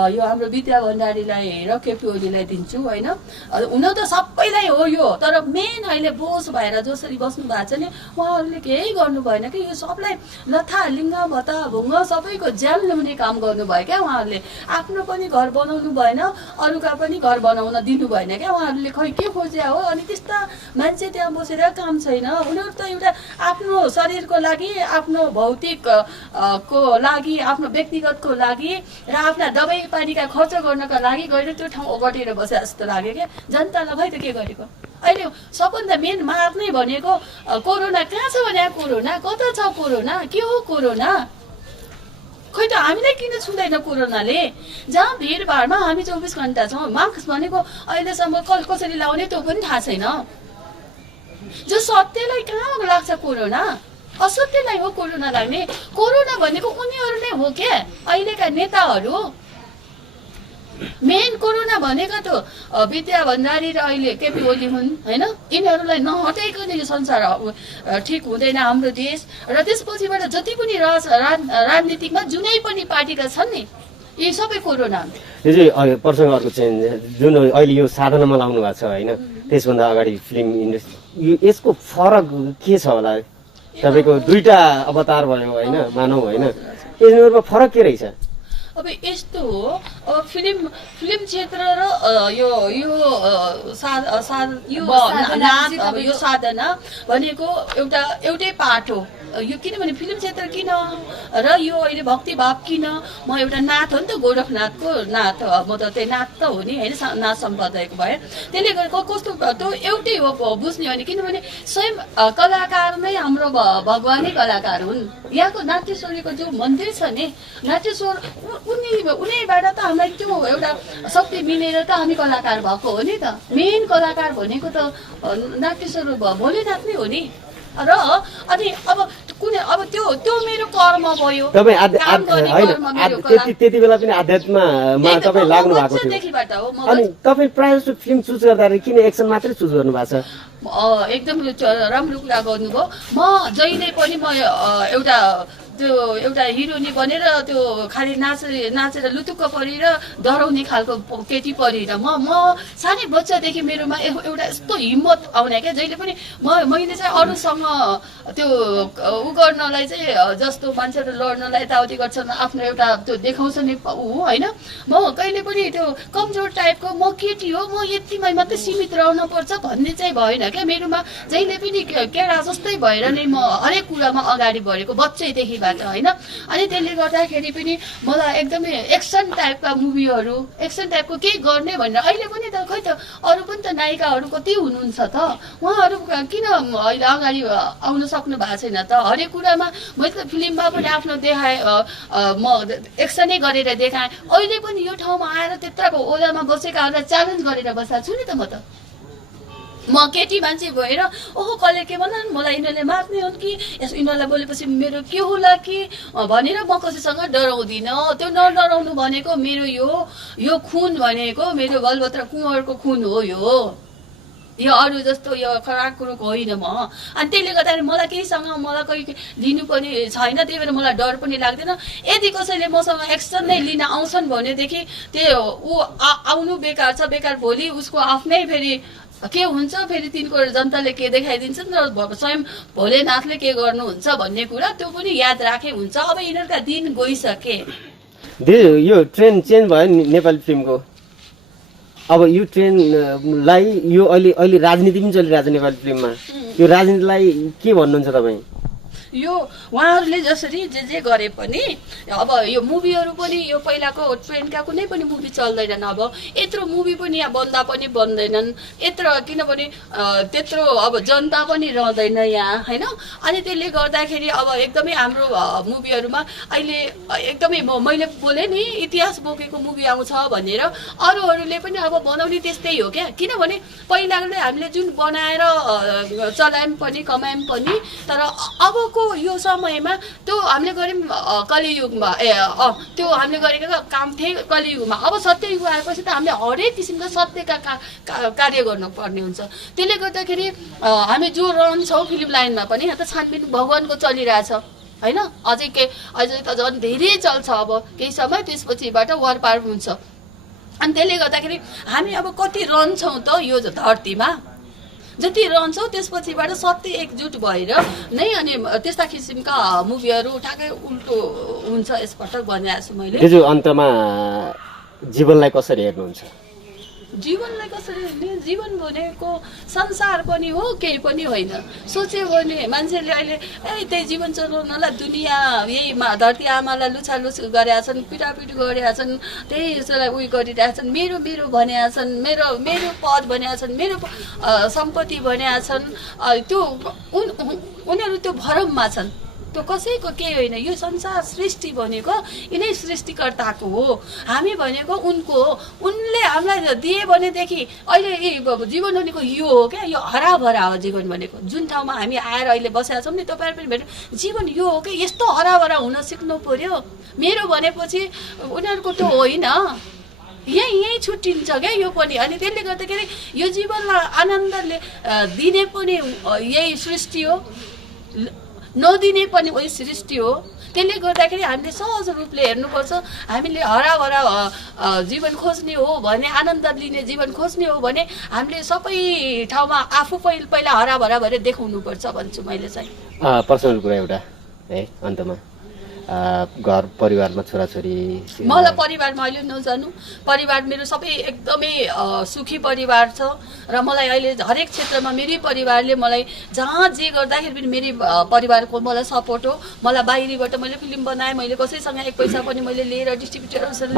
यो हाम्रो विद्या भण्डारीलाई र केपी ओलीलाई दिन्छु होइन। हुन त सबैलाई हो यो, तर मेन अहिले बोस भएर जसरी बस्नु भएको छ नि, उहाँहरूले केही गर्नु भएन कि। यो सबलाई लथालिङ्ग भत्ता भुङ्ग सबैको ज्यान ल्याउने काम गर्नुभयो क्या उहाँहरूले। आफ्नो पनि घर बनाउनु भएन, अरूका पनि घर बनाउन दिनु भएन क्या उहाँहरूले। खै के खोज्या हो। अनि त्यस्ता मान्छे त्यहाँ बसेर काम छैन। उनीहरू त एउटा आफ्नो शरीरको लागि, आफ्नो भौतिक को लागि, आफ्नो व्यक्तिगतको लागि र आफ्ना दबाई पानीका खर्च गर्नका लागि गएर त्यो ठाउँ ओगटेर बसे जस्तो लाग्यो क्या। जनतालाई खै त के गरेको। अहिले सबभन्दा मेन माग नै भनेको कोरोना। कहाँ छ भने कोरोना, कता छ कोरोना, के हो कोरोना? खै त हामीलाई किन छुँदैन कोरोनाले? जहाँ भिडभाडमा हामी 24 घन्टा छौँ। मास्क भनेको अहिलेसम्म कसरी लाउने त्यो पनि थाहा छैन। जो सत्यलाई कहाँ लाग्छ कोरोना? असत्यलाई हो कोरोना लाग्ने। कोरोना भनेको उनीहरू नै हो क्या, अहिलेका नेताहरू। मेन कोरोना भनेको त विद्या भण्डारी र अहिले केपी ओली हुन् होइन। यिनीहरूलाई नहटाइकन यो संसार ठिक हुँदैन हाम्रो देश। र त्यसपछिबाट जति पनि राजनीतिकमा जुनै पनि पार्टीका छन् नि, यी सबै कोरोना। यो चाहिँ प्रसङ्ग अर्को चाहिँ जुन अहिले यो साधनामा लाउनु भएको छ होइन, त्यसभन्दा अगाडि फिल्म इन्डस्ट्री यसको फरक के छ होला? तपाईँको दुईटा अवतार भयो होइन, मानौ होइन, यिनीहरूमा फरक के रहेछ? अब यस्तो हो, अब फिल्म क्षेत्र र यो साधना भनेको एउटै पाठ हो। यो किनभने फिल्म क्षेत्र किन र यो अहिले भक्ति भाव किन? म एउटा नाथ हो नि त, गोरखनाथको नाथ, म त त्यही नाथ त हो नि होइन, नाथ सम्प्रदायको भए। त्यसले गर्दा कस्तो त्यो एउटै हो बुझ्ने हो नि। किनभने स्वयं कलाकार नै हाम्रो भगवानै कलाकार हुन्। यहाँको नाट्यश्वरीको जो मन्दिर छ नि, नाट्यश्वर उनीबाट त हामीलाई त्यो एउटा शक्ति मिलेर त हामी कलाकार भएको हो नि त। मेन कलाकार भनेको त नाट्यश्वर भोलेनाथ नै हो नि। र अनि अब त्यो मेरो कर्म भयो। त्यति बेला पनि आध्यात्ममा तपाईँ लाग्नु भएको थियो। अनि तपाईँ प्रायः जस्तो फिल्म चुज गर्दाखेरि किन एक्सन मात्रै चुज गर्नु भएको छ? एकदम राम्रो कुरा गर्नुभयो। म जहिले पनि एउटा हिरोनी बनेर त्यो खालि नाचेर लुतुक्क परेर डराउने खालको केटी परिन। म सानै बच्चादेखि मेरोमा एउटा यस्तो हिम्मत आउने क्या। जहिले पनि मैले चाहिँ अरूसँग त्यो उ गर्नलाई चाहिँ जस्तो मान्छेहरू लड्नलाई यताउति गर्छन्, आफ्नो एउटा त्यो देखाउँछ नि होइन। म कहिले पनि त्यो कमजोर टाइपको म केटी हो, म यतिमै मात्रै सीमित रहन पर्छ भन्ने चाहिँ भएन क्या। मेरोमा जहिले पनि केडा जस्तै भएर नै म हरेक कुरामा अगाडि बढेको बच्चैदेखि होइन। अनि त्यसले गर्दाखेरि पनि मलाई एकदमै एक्सन टाइपका मुभीहरू, एक्सन टाइपको केही गर्ने भनेर अहिले पनि त खै त अरू पनि त नायिकाहरू कति हुनुहुन्छ त, उहाँहरू किन अहिले अगाडि आउन सक्नु भएको छैन त? हरेक कुरामा मैले त फिल्ममा पनि आफ्नो देखाएँ, म एक्सनै गरेर देखाएँ। अहिले पनि यो ठाउँमा आएर त्यत्रको ओलामा बसेकाहरूलाई च्यालेन्ज गरेर बसेको छु नि त। म त केटी मान्छे भएर ओहो कसले के भन्ला, मलाई यिनीहरूले मार्ने हुन् कि यिनीहरूलाई बोलेपछि मेरो के होला कि भनेर म कसैसँग डराउँदिनँ। त्यो नडराउनु भनेको मेरो यो खुन भनेको मेरो बलभद्र कुँवरको खुन हो। यो अरू जस्तो यो खराब कुरोको होइन म। अनि त्यसले गर्दाखेरि मलाई केहीसँग मलाई कोही लिनु पनि छैन, त्यही भएर मलाई डर पनि लाग्दैन। यदि कसैले मसँग एक्सन नै लिन आउँछन् भनेदेखि त्यो ऊ आउनु बेकार छ। बेकार भोलि उसको आफ्नै फेरि के हुन्छ, फेरि तिनको जनताले के देखाइदिन्छन् र स्वयं भोलेनाथले के गर्नुहुन्छ भन्ने कुरा त्यो पनि याद राखे हुन्छ। अब यिनीहरूका दिन गइसके। यो ट्रेन्ड चेन्ज भयो नेपाली फिल्मको। अब यो ट्रेन्डलाई यो अहिले राजनीति पनि चलिरहेको छ नेपाली फिल्ममा। यो राजनीतिलाई के भन्नुहुन्छ तपाईँ? यो उहाँहरूले जसरी जे गरे पनि अब यो मुभीहरू पनि यो पहिलाको ट्रेन्डका कुनै पनि मुभी चल्दैनन्। अब यत्रो मुभी पनि यहाँ बन्दा पनि बन्दैनन्, किनभने त्यत्रो अब जनता पनि रहँदैन यहाँ होइन। अनि त्यसले गर्दाखेरि अब एकदमै हाम्रो मुभीहरूमा अहिले एकदमै मैले बोलेँ नि इतिहास बोकेको मुभी आउँछ भनेर, अरूहरूले पनि अब बनाउने त्यस्तै हो क्या। किनभने पहिलाले हामीले जुन बनाएर चलायौँ पनि कमायौँ पनि, तर अबको यो समयमा त्यो हामीले गऱ्यौँ कलियुगमा। त्यो हामीले गरेको काम थिए कलियुगमा। अब सत्ययुग आएपछि त हामीले हरेक किसिमका सत्यका कार्य गर्नुपर्ने हुन्छ। त्यसले गर्दाखेरि हामी जो रहन्छौँ फिल्म लाइनमा पनि यहाँ त छानबिन भगवान्को चलिरहेछ होइन। अझै त झन् धेरै चल्छ अब केही समय, त्यसपछिबाट वारपार हुन्छ। अनि त्यसले गर्दाखेरि हामी अब कति रहन्छौँ त यो धरतीमा, जति रहन्छौँ त्यसपछिबाट सत्य एकजुट भएर नै अनि त्यस्ता किसिमका मुभीहरू ठ्याक्कै उल्टो हुन्छ यसपटक भनिरहेको छु मैले। यो अन्तमा जीवनलाई कसरी हेर्नुहुन्छ? जीवनलाई कसरी हेर्ने? जीवन भनेको संसार पनि हो केही पनि होइन। सोच्यो भने मान्छेले अहिले त्यही जीवन चलाउनलाई दुनियाँ यही धरती आमालाई लुछालुछ गरेका छन्, पिटापिट गरेका छन्, त्यही यसलाई उयो गरिरहेका छन्। मेरो मेरो भनेका छन्, मेरो मेरो पद भनेका छन्, मेरो सम्पत्ति भनेका छन्। त्यो उनीहरू त्यो भरममा छन्। त्यो कसैको केही होइन। यो संसार सृष्टि भनेको यिनै सृष्टिकर्ताको हो, हामी भनेको उनको हो। उनले हामीलाई दिए भनेदेखि अहिले जीवन भनेको यो हो क्या, यो हराभरा हो जीवन भनेको। जुन ठाउँमा हामी आएर अहिले बसेका छौँ नि, तपाईँहरू पनि भेट्नु, जीवन यो हो कि यस्तो हराभरा हुन सिक्नु पर्यो। मेरो भनेपछि उनीहरूको त्यो होइन, यहीँ छुट्टिन्छ क्या यो पनि। अनि त्यसले गर्दाखेरि यो जीवनलाई आनन्दले दिने पनि यही सृष्टि हो, नदिने पनि उही सृष्टि हो। त्यसले गर्दाखेरि हामीले सहज रूपले हेर्नुपर्छ। हामीले हराभरा जीवन खोज्ने हो भने, आनन्द लिने जीवन खोज्ने हो भने हामीले सबै ठाउँमा आफू पहिला हराभरा भएर देखाउनुपर्छ भन्छु मैले चाहिँ। पर्सनल कुरा एउटा है अन्तमा, घर परिवारमा छोराछोरी? मलाई परिवारमा अहिले नजानु, परिवार मेरो सबै एकदमै सुखी परिवार छ र मलाई अहिले हरेक क्षेत्रमा मेरै परिवारले मलाई जहाँ जे गर्दाखेरि पनि मेरै परिवारको मलाई सपोर्ट हो। मलाई बाहिरीबाट मैले फिल्म बनाएँ, मैले कसैसँग एक पैसा पनि मैले लिएर डिस्ट्रिब्युटरसँग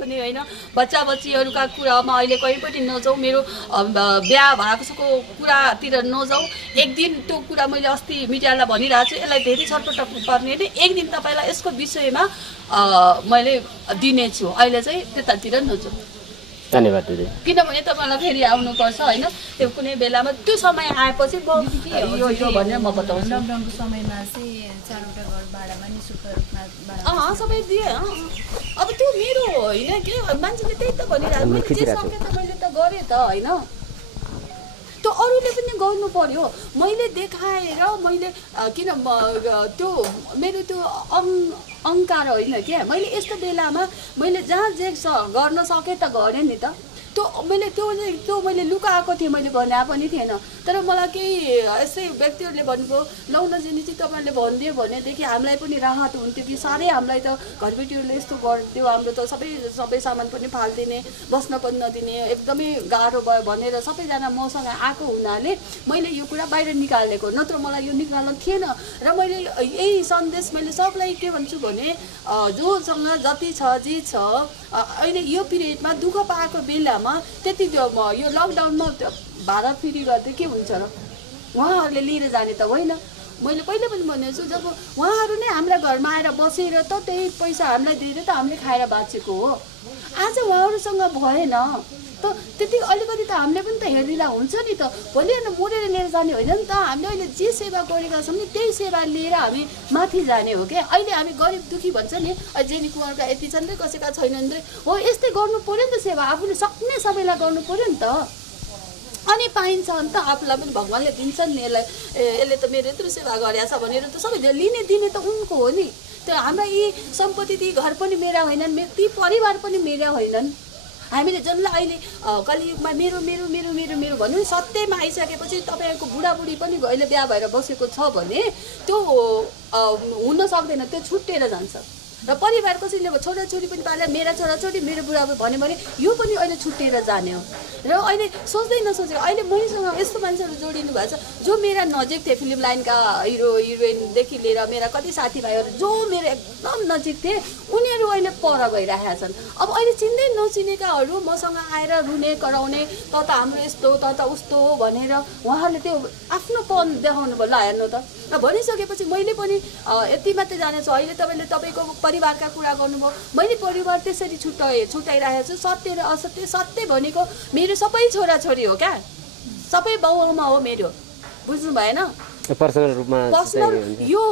पनि होइन, बच्चा बच्चीहरूका कुरामा अहिले कहीँ पनि नजाउँ, मेरो बिहा भएको कुरातिर नजाउँ। एक दिन त्यो कुरा मैले अस्ति मिडियालाई भनिरहेको छु, यसलाई धेरै छटपट पर्ने होइन, एक दिन तपाईँलाई यसको विषयमा मैले दिनेछु, अहिले चाहिँ त्यतातिर नजाउँ। धन्यवाद दिदी। किनभने तपाईँलाई फेरि आउनुपर्छ होइन, त्यो कुनै बेलामा त्यो समय आएपछि यो भनेर म बताउँछु। लकडाउनको समयमा चाहिँ 4वटा घर भाडामा निःशुल्क रूपमा सबै दिएँ। अब त्यो मेरो होइन के, मान्छेले त्यही त भनिरहेको, मैले जे सकेँ त मैले त गरेँ त होइन। त्यो अरूले पनि गर्नु पर्यो। मैले देखाएर मैले किन त्यो मेरो त्यो अहङ्कार होइन क्या, मैले यस्तो बेलामा मैले जहाँ जे गर्न सकेँ त गरेँ नि त। त्यो मैले लुकाएको थिएँ, मैले भने पनि थिएन। तर मलाई केही यस्तै व्यक्तिहरूले भन्नुभयो, लौ नजिनी चाहिँ तपाईँहरूले भनिदियो भनेदेखि हामीलाई पनि राहत हुन्थ्यो कि साह्रै हामीलाई त घरबेटीहरूले यस्तो गरिदियो, हाम्रो त सबै सामान पनि फालिदिने, बस्न पनि नदिने, एकदमै गाह्रो भयो भनेर सबैजना मसँग आएको हुनाले मैले यो कुरा बाहिर निकालेको, नत्र मलाई यो निकाल्न थिएन। र मैले यही सन्देश मैले सबलाई के भन्छु भने, जोसँग जति छ जे छ अहिले यो पिरियडमा दुःख पाएको बेलामा त्यति यो लकडाउनमा भाडा फ्री गर्दै के हुन्छ र, उहाँहरूले लिएर जाने त होइन। मैले पहिले पनि भनेको छु, जब उहाँहरू नै हाम्रा घरमा आएर बसेर त त्यही पैसा हामीलाई दिएर त हामीले खाएर बाँचेको हो। आज उहाँहरूसँग भएन त त्यति अलिकति त हामीले पनि त हेरिदिँदा हुन्छ नि त। भोलि अन्त मोडेर लिएर जाने होइन नि त। हामीले अहिले जे सेवा गरेका छौँ नि त्यही सेवा लिएर हामी माथि जाने हो क्या। अहिले हामी गरिब दुःखी भन्छ नि, जेनी कुमारका यति छन् रे, कसैका छैनन् रे, हो यस्तै गर्नु पऱ्यो नि त सेवा, आफूले सक्ने सबैलाई गर्नु पऱ्यो नि त। अनि पाइन्छ नि त, आफूलाई पनि भगवान्ले दिन्छन् नि। यसले त मेरो यत्रो सेवा गरेको छ भनेर त सबै लिने दिने त उनको हो नि। त्यो हाम्रा यी सम्पत्ति ती घर पनि मेरा होइनन्, ती परिवार पनि मेरा होइनन्। हामीले जसलाई अहिले कलियुगमा मेरो मेरो मेरो मेरो मेरो भन्नु नि, सत्यमा आइसकेपछि तपाईँहरूको बुढाबुढी पनि अहिले बिहा भएर बसेको छ भने त्यो हुन सक्दैन, त्यो छुट्टिएर जान्छ। र परिवार कसैले छोराछोरी पनि पाले, मेरा छोराछोरी मेरो बुढाबुढी भन्यो भने यो पनि अहिले छुट्टिएर जाने हो। र अहिले सोच्दै नसोचेको अहिले मसँग यस्तो मान्छेहरू जोडिनु भएको छ जो मेरा नजिक थिए, फिल्म लाइनका हिरो हिरोइनदेखि लिएर मेरा कति साथीभाइहरू जो मेरो एकदम नजिक थिए, उनीहरू अहिले पर गइरहेका छन्। अब अहिले चिन्दै नचिनेकाहरू मसँग आएर रुने कराउने, त हाम्रो यस्तो त उस्तो हो भनेर उहाँहरूले त्यो आफ्नोपन देखाउनु भयो। ल हेर्नु त, भनिसकेपछि मैले पनि यति मात्रै जानेछु। अहिले तपाईँको परिवारका कुरा गर्नुभयो, मैले परिवार त्यसरी छुट्याइरहेको छु। सत्य र असत्य, सत्य भनेको मेरो सबै छोराछोरी हो क्या, सबै बाउआमा हो मेरो, बुझ्नु भएन? पर्सनल रूपमा यो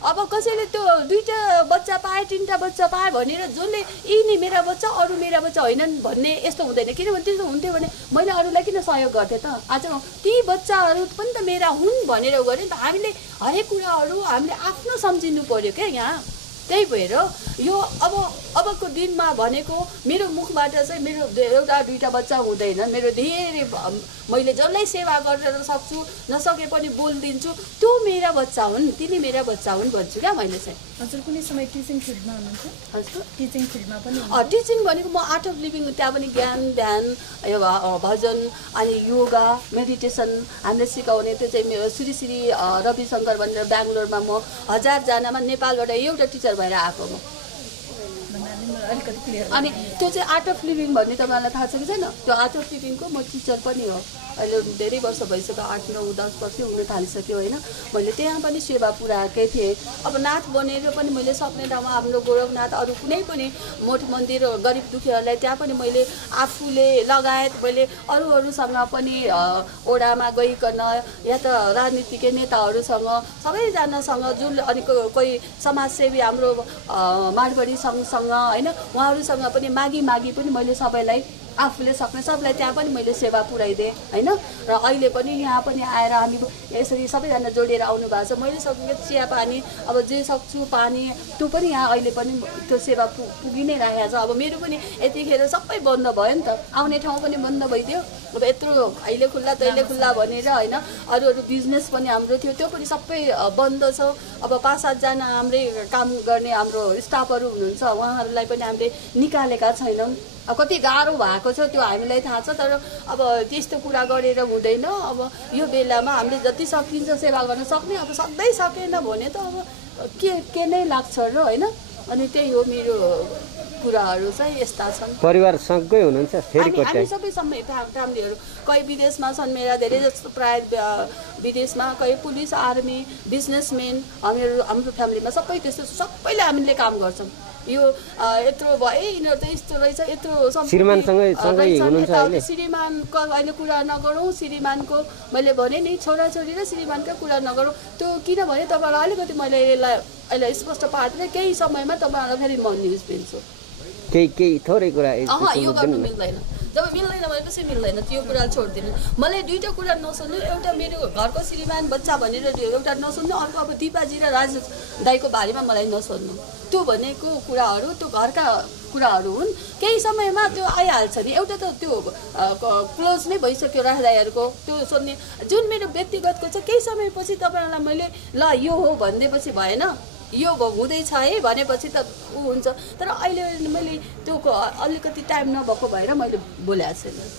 अब कसैले त्यो 2टा बच्चा पाए 3टा बच्चा पाए भनेर जसले यी नै मेरा बच्चा अरू मेरा बच्चा होइनन् भन्ने यस्तो हुँदैन। किनभने त्यस्तो हुन्थ्यो भने मैले अरूलाई किन सहयोग गर्थेँ त? आज ती बच्चाहरू पनि त मेरा हुन् भनेर गऱ्यो नि त। हामीले हरेक कुराहरू हामीले आफ्नो सम्झिनु पर्यो क्या यहाँ। त्यही भएर यो अबको दिनमा भनेको मेरो मुखबाट चाहिँ मेरो 1-2टा बच्चा हुँदैन, मेरो धेरै मैले जसलाई सेवा गरेर सक्छु, नसके पनि बोलिदिन्छु, त्यो मेरा बच्चा हुन्, तिनी मेरा बच्चा हुन् भन्छु क्या मैले चाहिँ। हजुर कुनै समय टिचिङ फिल्डमा हुनुहुन्छ? हजुर टिचिङ फिल्डमा पनि टिचिङ भनेको म आर्ट अफ लिभिङ, त्यहाँ पनि ज्ञान ध्यान भजन अनि योगा मेडिटेसन हामीले सिकाउने, त्यो चाहिँ मेरो श्री रविशङ्कर भनेर बेङ्गलोरमा म 1000जनामा नेपालबाट एउटा टिचर भएर आएको म। अनि त्यो चाहिँ आर्ट अफ लिभिङ भन्ने तपाईँलाई थाहा छ कि छैन? त्यो आर्ट अफ लिभिङको म टिचर पनि हो। अहिले धेरै वर्ष भइसक्यो, 8, 9, 10 वर्ष हुन थालिसक्यो होइन। मैले त्यहाँ पनि सेवा पुऱ्याएकै थिएँ। अब नाथ बनेर पनि मैले सक्ने ठाउँमा हाम्रो गोरखनाथ अरू कुनै पनि मठ मन्दिर गरिब दुखीहरूलाई त्यहाँ पनि मैले आफूले लगायत मैले अरूसँग पनि ओडामा गइकन या त राजनीतिकै नेताहरूसँग सबैजनासँग जुन अनि कोही समाजसेवी हाम्रो माडवाडी सङ्घसँग होइन, उहाँहरूसँग पनि मागी पनि मैले सबैलाई आफूले सक्ने सबलाई त्यहाँ पनि मैले सेवा पुऱ्याइदिएँ होइन। र अहिले पनि यहाँ पनि आएर हामी यसरी सबैजना जोडिएर आउनु भएको छ। मैले सक्ने चिया पानी अब जे सक्छु पानी त्यो पनि यहाँ अहिले पनि त्यो सेवा पुगि नै राखेको छ। अब मेरो पनि यतिखेर सबै बन्द भयो नि त, आउने ठाउँ पनि बन्द भइदियो। अब यत्रो अहिले खुल्ला तैले खुल्ला भनेर होइन, अरू बिजनेस पनि हाम्रो थियो त्यो पनि सबै बन्द छ। अब 5-7 जना हाम्रै काम गर्ने हाम्रो स्टाफहरू हुनुहुन्छ, उहाँहरूलाई पनि हामीले निकालेका छैनौँ। अब कति गाह्रो भएको छ त्यो हामीलाई थाहा छ, तर अब त्यस्तो कुरा गरेर हुँदैन। अब यो बेलामा हामीले जति सकिन्छ सेवा गर्न सक्ने, अब सधैँ सकेन भने त अब के नै लाग्छ र होइन। अनि त्यही हो मेरो कुराहरू चाहिँ यस्ता छन्। परिवारसँगै हुनुहुन्छ फेरि हामी सबै फ्यामिलीहरू कोही विदेशमा छन्, मेरा धेरै जस्तो प्राय विदेशमा, कोही पुलिस आर्मी बिजनेसम्यान, हाम्रो फ्यामिलीमा सबै त्यस्तो सबैले हामीले काम गर्छौँ। यो यत्रो भए यिनीहरू त यस्तो रहेछ यत्रो श्रीमानसँगै हुनुहुन्छ अहिले। श्रीमानको अहिले कुरा नगरौँ, श्रीमानको मैले भने नि छोराछोरी र श्रीमानकै कुरा नगरौँ। त्यो किनभने तपाईँलाई अलिकति मैले यसलाई स्पष्ट पार्दैन, केही समयमा तपाईँहरूलाई फेरि म न्युज दिन्छु। केही थोरै कुरा यो गर्नु मिल्दैन, जब मिल्दैन भनेपछि मिल्दैन, त्यो कुरा छोडिदिनु। मलाई दुईवटा कुरा नसुन्नु, एउटा मेरो घरको श्रीमान बच्चा भनेर एउटा नसुन्नु, अर्को अब दिपाजी र राजेश दाईको बारेमा मलाई नसोध्नु। त्यो भनेको कुराहरू त्यो घरका कुराहरू हुन्, केही समयमा त्यो आइहाल्छ नि। एउटा त त्यो क्लोज नै भइसक्यो राजदाईहरूको, त्यो सोध्ने जुन मेरो व्यक्तिगतको छ केही समयपछि तपाईँलाई मैले ल यो हो भनिदिएपछि भएन, यो हुँदैछ है भनेपछि त ऊ हुन्छ। तर अहिले मैले त्यो अलिकति टाइम नभएको भएर मैले बोलेको छैन।